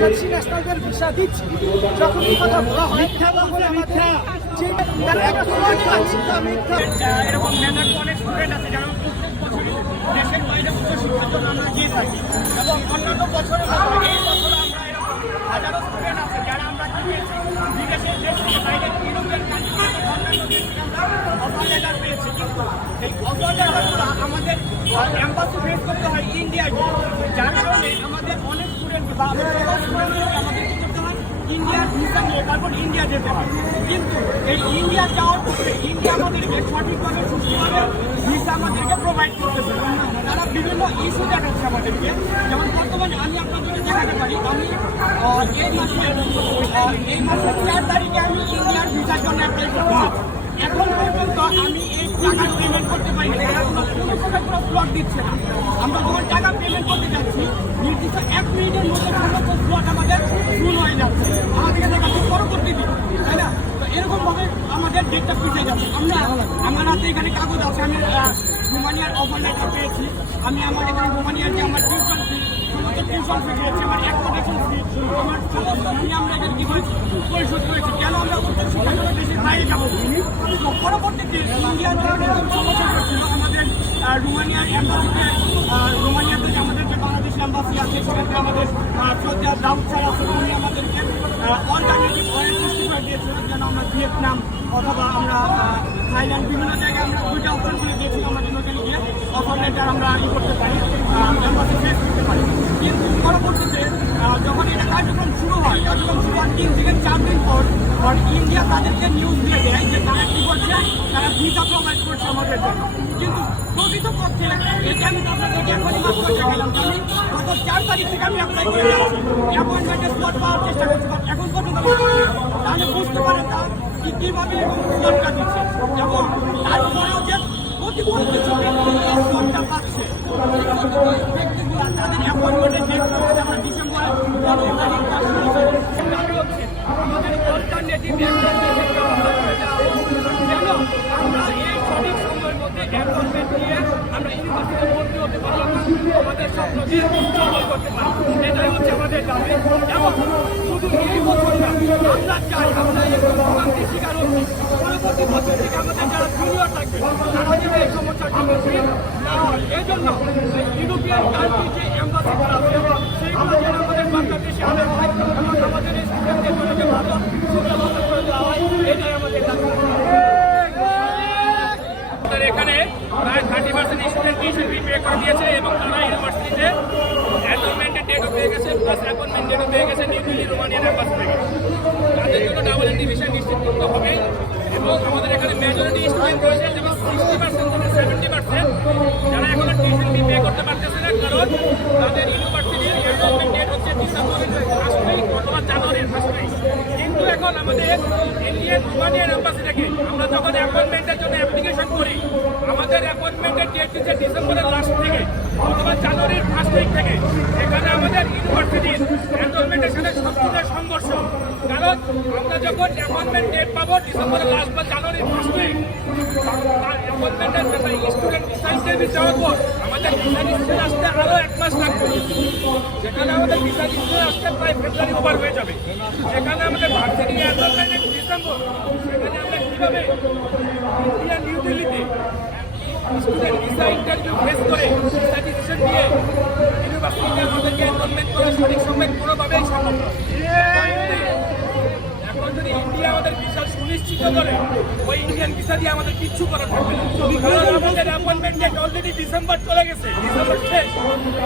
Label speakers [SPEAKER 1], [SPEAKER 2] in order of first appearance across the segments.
[SPEAKER 1] Bangladeshi ন্যাশনালদের visa দিচ্ছি যখন এই কথা বলা হয় তখন আমাদের যে তারা একটা ফ্রড পাচ্ছি
[SPEAKER 2] এরকম মেধার অনেক স্টুডেন্ট আছে যারা প্রত্যেক বছরই দেশের বাইরে উচ্চশিক্ষার জন্য আমরা গিয়ে থাকি। এবং অন্যান্য বছরের মতো এই বছর আমরা এরকম হাজারো স্টুডেন্ট আছে যারা আমরা গিয়েছি দেশ থেকে বাইরে ইউরোপিয়ান কান্ট্রি অন্যান্য দেশ থেকে আমরা অফার লেটার পেয়েছি। কিন্তু এই অফার লেটারগুলো আমাদের অ্যাম্বাসি ফেস করতে হয় ইন্ডিয়ায় গিয়ে। যার কারণে আমাদের অনেক স্টুডেন্ট বা আমাদের ইন্ডিয়ার ভিসা নিয়ে তারপর ইন্ডিয়া যেতে হয় কিন্তু এই ইন্ডিয়া যাওয়ার ইন্ডিয়া আমাদেরকে সঠিকভাবে সুস্থভাবে ভিসা আমাদেরকে প্রোভাইড করতেছে। তারা বিভিন্ন ইস্যু দেখাচ্ছে যেমন বর্তমানে আমি আপনাদেরকে দেখাতে পারি আমি এই মাসে মাসের চার তারিখে আমি ইন্ডিয়ার ভিসার জন্য এখন আমি পেমেন্ট করতে পারি না। এরা কোনো কোনো কোনো দিচ্ছে না। আমরা যখন টাকা পেমেন্ট করতে যাচ্ছি, নির্দিষ্ট এক মিনিটের মধ্যে ফ্লট আমাদের ফুল হয়ে যাচ্ছে। আমাদেরকে দেখাচ্ছে পরবর্তী দিন, তাই না? তো এরকম ভাবে আমাদের ডেটটা পিছিয়ে যাচ্ছে। আমরা, আমার হাতে এখানে কাগজ আছে, আমি রোমানিয়ার অফার লেটার পেয়েছি। আমি আমার এখানে রোমানিয়ার যে আমার টিউশন ফি সমস্ত টিউশন ফি দিয়েছি আমার অ্যাকোমোডেশন ফি আমার সমস্ত ফি পরিশোধ করেছি। কেন আমরা উচ্চ জন্য দেশের বাইরে যাব পরবর্তীতে আমাদের রোমানিয়ার অ্যাম্বাসিতে রোমানিয়া থেকে আমাদের যে বাংলাদেশ অ্যাম্বাসি আছে আমাদের শ্রদ্ধা দাউদ স্যার আছে আমাদেরকে অল্টারনেটিভ অনেক সৃষ্টি করে দিয়েছিলেন যেন আমরা ভিয়েতনাম অথবা আমরা থাইল্যান্ড বিভিন্ন জায়গায় আমরা দুইটা অপশন করে দিয়েছিলাম আমরা যেন গিয়ে অফার আমরা ই করতে পারি করতে পারি। কিন্তু পরবর্তীতে যখন এটা কার্যক্রম শুরু হয়, কার্যক্রম শুরু হওয়ার তিন থেকে চার দিন পর ইন্ডিয়া তাদেরকে নিউজ দিয়ে দেয়, যে তারা কি করছে, তারা ভিসা প্রোভাইড করছে আমাদের জন্য। কিন্তু প্রকৃতপক্ষে এটা আমি আপনাদেরকে এখনই মাত্র দেখালাম যে আমি গত চার তারিখ থেকে আমি অ্যাপ্লাই করে অ্যাপয়েন্টমেন্টের পাওয়ার চেষ্টা করছি এখন পর্যন্ত। তাহলে বুঝতে পারেন তা কি, কীভাবে এবং স্লটটা দিচ্ছে। তারপরেও যে এই স্লটটা পাচ্ছে আমাদের করতে পারি এটাই হচ্ছে আমাদের দাবি এবং শুধু এই বছর না আমরা চাই আমরা এই ভোগান্তির শিকার হচ্ছি পরবর্তী বছর থেকে আমাদের যারা জুনিয়র থাকবে তারা যেন এই সমস্যার সম্মুখীন না এই জন্য ইউরোপিয়ান কান্ট্রি যে অ্যাম্বাসিডার আছে সেইগুলো যেন আমাদের বাংলাদেশে আনা এবং আমাদের এই স্টুডেন্টদের জন্য যে ভালো সুব্যবস্থা করে দেওয়া এটাই আমাদের দাবি এখানে প্রায় thirty percent student tuition fee pay করে দিয়েছে এবং তারা ইউনিভার্সিটিতে অ্যাডমিনমেন্টের ডেটও পেয়ে গেছে প্লাস অ্যাপয়েন্টমেন্ট ডেটও পেয়ে গেছে নিউ দিল্লি রোমানিয়ান অ্যাম্বাসি থেকে তাদের জন্য ডাবল ইন্ডিভিশন নিশ্চিত করতে হবে এবং আমাদের এখানে মেজরিটি স্টুডেন্ট রয়েছে যেমন সিক্সটি পার্সেন্ট থেকে সেভেন্টি পার্সেন্ট যারা এখনও টিউশন ফি পে করতে পারতেছে না, কারণ তাদের ইউনিভার্সিটির অ্যাডমিনমেন্ট ডেট হচ্ছে ডিসেম্বরের ফার্স্ট অথবা জানুয়ারির ফার্স্ট কিন্তু এখন আমাদের ইন্ডিয়ান রোমানিয়ান অ্যাম্বাসি থেকে আমরা যখন অ্যাপয়েন্টমেন্টের জন্য অ্যাপ্লিকেশন করি আমাদের অ্যাপয়েন্টমেন্টের ডেট দিচ্ছে ডিসেম্বরের লাস্ট থেকে, অথবা জানুয়ারির ফার্স্ট উইক থেকে। এখানে আমাদের ইউনিভার্সিটির এনরোলমেন্টের সাথে সবচেয়ে সংঘর্ষ। কারণ আমরা যখন অ্যাপয়েন্টমেন্ট ডেট পাবো ডিসেম্বরের লাস্ট বা জানুয়ারির ফার্স্ট উইক অ্যাপয়েন্টমেন্টের স্টুডেন্ট ভিসা ইন্টারভিউ দেওয়ার পর আমাদের ভিসা ডিসিশন আসতে আরও এক মাস লাগবে। যেখানে আমাদের ভিসা ডিসিশন আসতে প্রায় ফেব্রুয়ারি ওভার হয়ে যাবে। সেখানে আমাদের ভার্সিটি এনরোলমেন্ট ডিসেম্বর সেখানে আমরা কীভাবে ইন্ডিয়া নিউ দিল্লিতে ভিসা ইন্টারভিউ ফেস করে দিয়ে ইউনিভার্সিটিতে আমাদেরকে এনরোলমেন্ট করা সঠিক সময় কোনোভাবেই সম্ভব এখন যদি ইন্ডিয়া আমাদের ভিসা সুনিশ্চিত করে ওই ইন্ডিয়ান ভিসা দিয়ে আমাদের কিচ্ছু করা থাকবে না। কারণ আমাদের অ্যাপয়েন্টমেন্ট ডেট অলরেডি ডিসেম্বর চলে গেছে। ডিসেম্বর শেষ।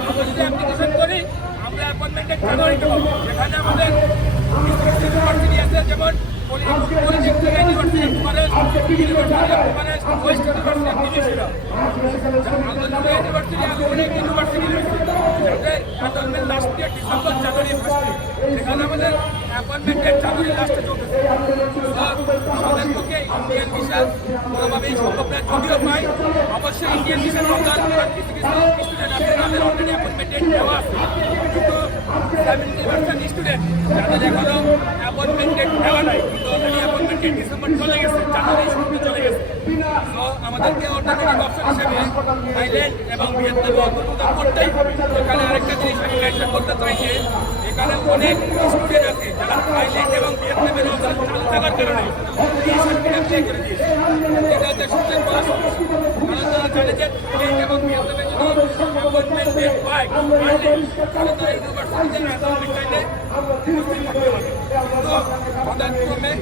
[SPEAKER 2] আমরা যদি অ্যাপ্লিকেশন করি আমরা অ্যাপয়েন্টমেন্ট ডেট জানুয়ারিতে পাবো এখানে আমাদের ইউনিভার্সিটি আছে যেমন এখানে আমাদের অ্যাপয়েন্টমেন্ট ডেট জানুয়ারি লাস্টে চলতেছে আমাদের পক্ষে ইন্ডিয়ান ভিসা কোনোভাবেই সম্ভব না যদিও পাই অবশ্যই ইন্ডিয়ান ভিসা দরকার স্টুডেন্ট আছে অলরেডি অ্যাপয়েন্টমেন্ট ডেট দেওয়া আছে
[SPEAKER 3] অ্যাপয়েন্টমেন্ট ডেট অ্যাপয়েন্টমেন্ট ডেট চলে গেছে জানুয়ারি শুরুতে চলে গেছে আমাদেরকে অর্থনৈতিক অপশন হিসেবে থাইল্যান্ড এবং ভিয়েতনামে অন্তর্ভুক্ত করতেই হবে আরেকটা জিনিস আমি মেনশন করতে চাই যে এখানে অনেক স্টুডেন্ট আছে যারা থাইল্যান্ড এবং ভিয়েতনামের চালু থাকার কারণে এটা হচ্ছে সবচেয়ে বড় সমস্যা। কারণ তারা জানে যে থাইল্যান্ড এবং ভিয়েতনামে যদি অ্যাপয়েন্টমেন্ট ডেট পায় পারলে তাহলে তারা ইউনিভার্সিটিতে অ্যাপয়েন্টমেন্ট চাইলে উপস্থিত থাকতে পারে তো পদার্থক্রমে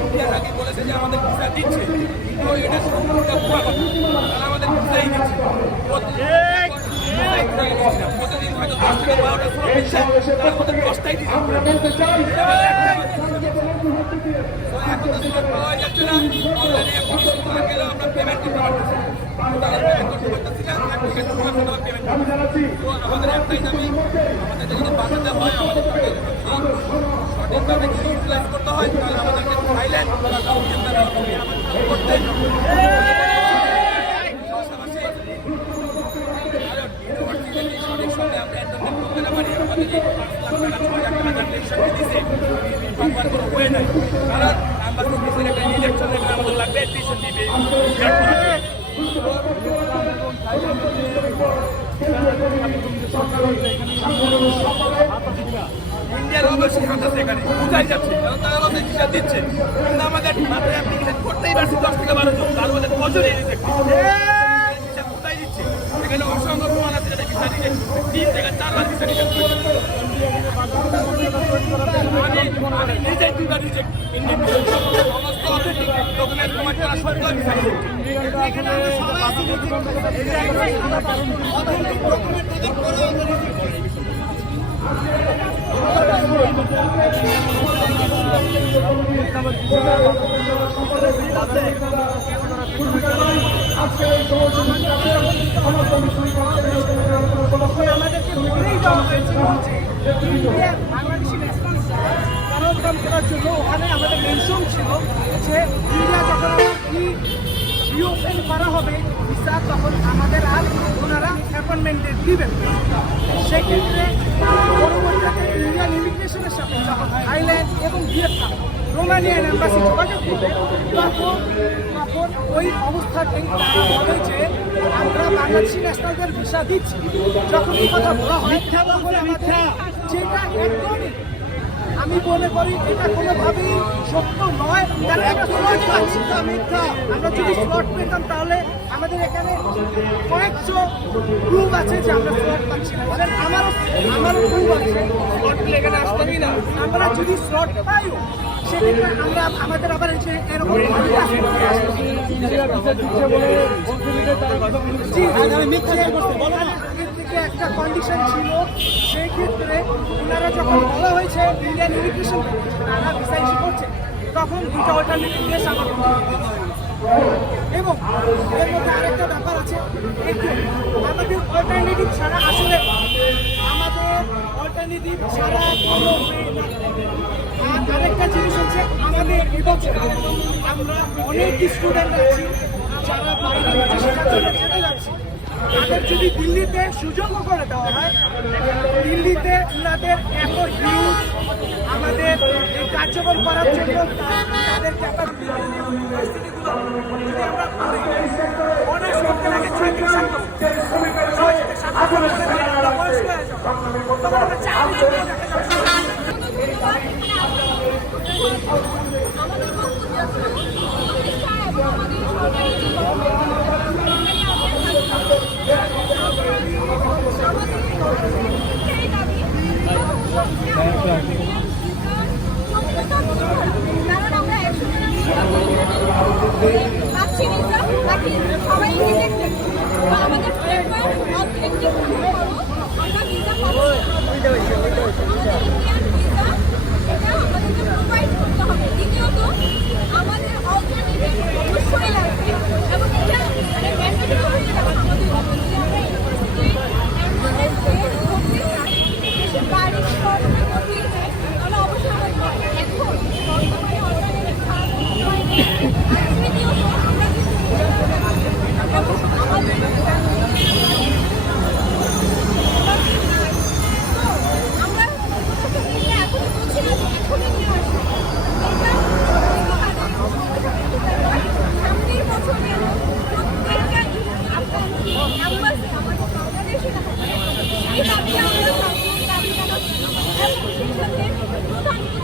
[SPEAKER 3] ইন্ডিয়ার আগে বলেছে যে আমাদের ভিসা দিচ্ছে কিন্তু এটা সম্পূর্ণ ভুয়া কথা। তারা আমাদের ভিসাই দিচ্ছে। আমরা পেমেন্ট করতে পারতেছি তারা পেমেন্ট করতে পারতেছি না অ্যাপ্লিকেশন করার জন্য পেমেন্ট তো আমাদের একটাই হয় আমাদের সঠিকভাবে ইউটিলাইজ করতে হয় তাহলে আমাদেরকে থাইল্যান্ড করতে পাশাপাশি ইউনিভার্সিটি সঠিক সময়ে আমরা অ্যাটেন্ডেন্ট করতে না পারি আমাদের এই পাঁচ লাখ টাকা ছয় লাখ টাকা টেনশন দিতেছে আমার কোনো ওয়ে নাই কারণ আমরা তো কিছু একটা ইলেকশন লেভেলে আমাদের লাগবে টিউশন দিবে অবশ্যই হাত আছে এখানে বুঝাই যাচ্ছে, কারণ তারা আমাদের ভিসা দিচ্ছে। কিন্তু আমাদের করতেই পারছি দশ থেকে বারো জন? তার মধ্যে বছরই রিজেক্ট কোথায় দিচ্ছে? এখানে অসংখ্য প্রমাণ তিন থেকে চারবার ভিসা রিজেক্ট আমি সমস্ত অথেন্টিক ডকুমেন্ট এখানে আমরা
[SPEAKER 1] আমাদেরকে বাংলাদেশি ন্যাশনাল কারণ করার জন্য ওখানে আমাদের মেনশন ছিল যে ইন্ডিয়া যখন করা হবে তখন আমাদের আর ওনারা অ্যাপয়েন্টমেন্টে দিবেন। সেক্ষেত্রে এবং ভিয়েতনাম। রোমানিয়ান এম্বাসি যোগাযোগ করবে তখন তখন ওই অবস্থাতেই তারা বলে যে, আমরা বাংলাদেশি ন্যাশনালদের ভিসা দিচ্ছি। যখন কথা বলা হয় যেটা একদমই। আমি মনে করি এটা কোনোভাবেই সত্য নয়। কারণ স্লট মিথ্যা আমরা যদি স্লট পেতাম তাহলে আমাদের এখানে কয়েকশো গ্রুপ আছে যে আমরা স্লট পাচ্ছি না। মানে আমারও আমারও গ্রুপ আছে। স্লট পেলে এখানে আসতামই না? আমরা যদি স্লট পাইও সেক্ষেত্রে আমরা আমাদের আবার এসে এরকম জি আমি মিথ্যা করতে বলো না। থেকে একটা কন্ডিশন ছিল, সেই ক্ষেত্রে ওনারা যখন বলা হয়েছে ইন্ডিয়ান ইমিগ্রেশন তারা ভিসা করছে, তখন দুটো অল্টারনেটিভ দেশ আমাদের এবং এর মধ্যে আরেকটা ব্যাপার আছে আমাদের অল্টারনেটিভ ছাড়া আসলে আমাদের অল্টারনেটিভ ছাড়া কোনো। আর আরেকটা জিনিস হচ্ছে, আমাদের এবছর আমরা অনেক স্টুডেন্ট আছি, যারা বাইরে উচ্চ শিক্ষার জন্য যেতে যাচ্ছি তাদের যদি দিল্লিতে সুযোগও করে দেওয়া হয়, দিল্লিতে ওনাদের এত হিউজ আমাদের এই কার্যক্রম করার জন্য তাদের ক্যাপাসিটি যদি আমরা করি, অনার্স করতে লাগে ছয় থেকে সাত বছর। ছয় থেকে সাত বছর পরে আমরা বয়স্ক হয়ে যাব। তখন আমরা চাকরি জন্য দেখা যাচ্ছে
[SPEAKER 2] আমাদের বক্তব্য আছে প্রতিষ্ঠা এবং আমাদের সরকারি যে কর্মকর্তা সেই দাবি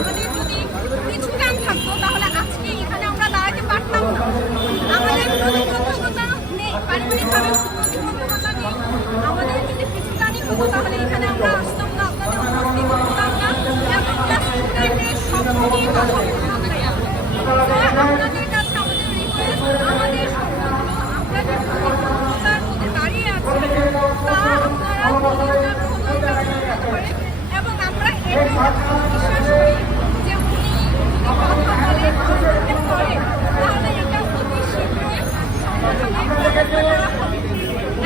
[SPEAKER 2] আমাদের যদি কিছু জ্ঞান থাকতো, তাহলে আজকে এখানে আমরা দাঁড়াতে পারতাম না। আমাদের প্রতিবদ্ধকতা নেই, পারিবারিকভাবে প্রতিবদ্ধকতা নেই। আমাদের যদি কিছু জ্ঞানই হতো তাহলে এখানে আমরা আসতাম না, আপনাদের উপস্থিত হতাম না। ক্লাস স্টুডেন্টের নিয়ে কথা মধ্যে দাঁড়িয়ে আছি, তা এবং আমরা এটা বিশ্বাস করি যে উনি যদি কথা বলে কনসেন্ট্রেট করে তাহলে এটা অতি শীঘ্রই সমাধানের ব্যবস্থা করা হবে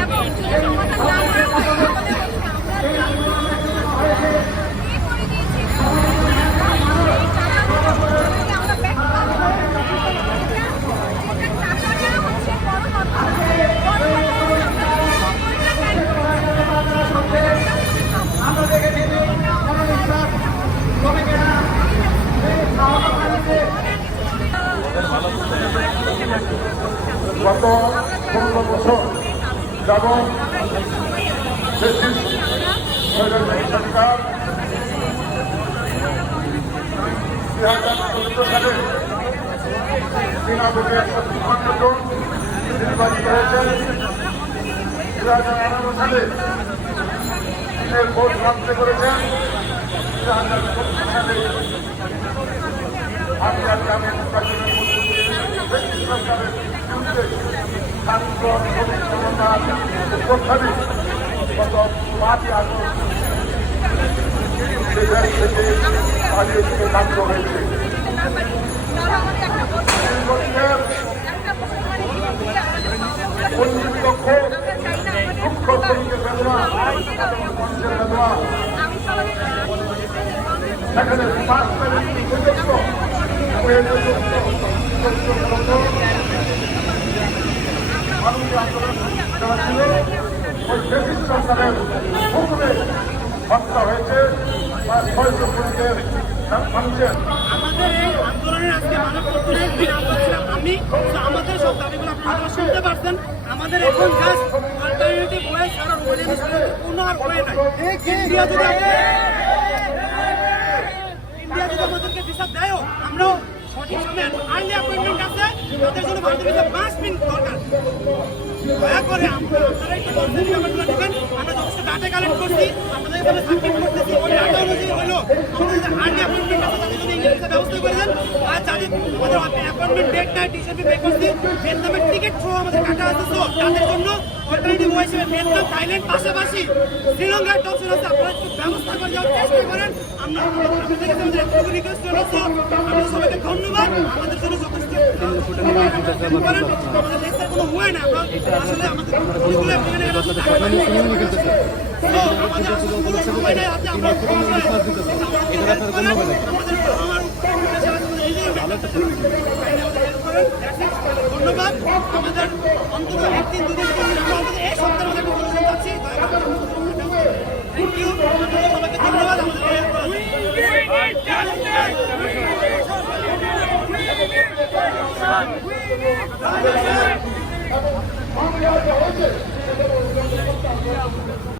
[SPEAKER 2] এবং যদি সমাধান না করা হয় তাহলে হচ্ছে আমরা যে ইয়ে করে দিয়েছি এই টাকাগুলো আমরা ব্যাক পাবো এটা এটা টাকাটা হচ্ছে বড় কথা বড় কথা হচ্ছে আমরা যে সময়টা পাবো
[SPEAKER 4] গত পনেরো বছর যাব ব্রিটিশ সরকার সরকার দুই হাজার চোদ্দ সালে চীনা বুকে একশো তিপ্পান্ন জন নির্বাচিত হয়েছেন দুই হাজার আঠারো সালে চীনের ভোট প্রাপ্ত করেছেন দুই হাজার চব্বিশ সালে আমিয়ার গ্রামে নির্বাচনের মধ্য দিয়ে সরকারের বিরুদ্ধে হয়েছে দীর্ঘদিনের পঞ্চাশ লক্ষ দুঃখ শ্রমিকের বেদনা মানুষের বেদনা সেখানে পাঁচ তারিখ পর্যন্ত মাননীয় আন্দোলন যারা ছিল হয়েছে
[SPEAKER 5] আমাদের এই আন্দোলনের আজকে মানব আমাদের সব দাবিগুলো আপনারা শুনতে পারছেন আমাদের এখন জাস্ট কোনো আর ওয়ে নাই ইন্ডিয়া যদি ইন্ডিয়া যদি আমাদেরকে ভিসা দেয়ও। আমরাও সঠিক সময়ে পাঁচ মিনিট দরকার। দয়া করে আপনারা একটু বলছেন ব্যাপারগুলো নেবেন আমরা যথেষ্ট ডাটা কালেক্ট করছি। আপনাদের এখানে সাবমিট করতেছি। ওই ডাটা অনুযায়ী হলো আমাদের অ্যাপয়েন্টমেন্ট ডেট নাই টিচার পে করছি ভিয়েতনামের টিকিট আমাদের কাটা আছে, তো তাদের জন্য ওয়ে হিসেবে ভিয়েতনাম থাইল্যান্ড পাশাপাশি শ্রীলঙ্কার একটা অপশন আছে আপনারা একটু ব্যবস্থা করে যাওয়ার চেষ্টা করেন। আমরা আপনাদের কাছে আমাদের একটু রিকোয়েস্ট করব আপনাদের সবাইকে ধন্যবাদ। আমাদের জন্য যথেষ্ট আমাদের লেকচার কোনো হয় না আসলে আমাদের কাছে তো আমাদের আসলে কোনো সময় নাই। আছে আমরা আমাদের আমার ধন্যবাদ আমাদের অন্তত একদিন দুদিন আমরা অন্তত এই সপ্তাহের মধ্যে একটা চাচ্ছি থ্যাংক ইউ সবাইকে ধন্যবাদ আমাদের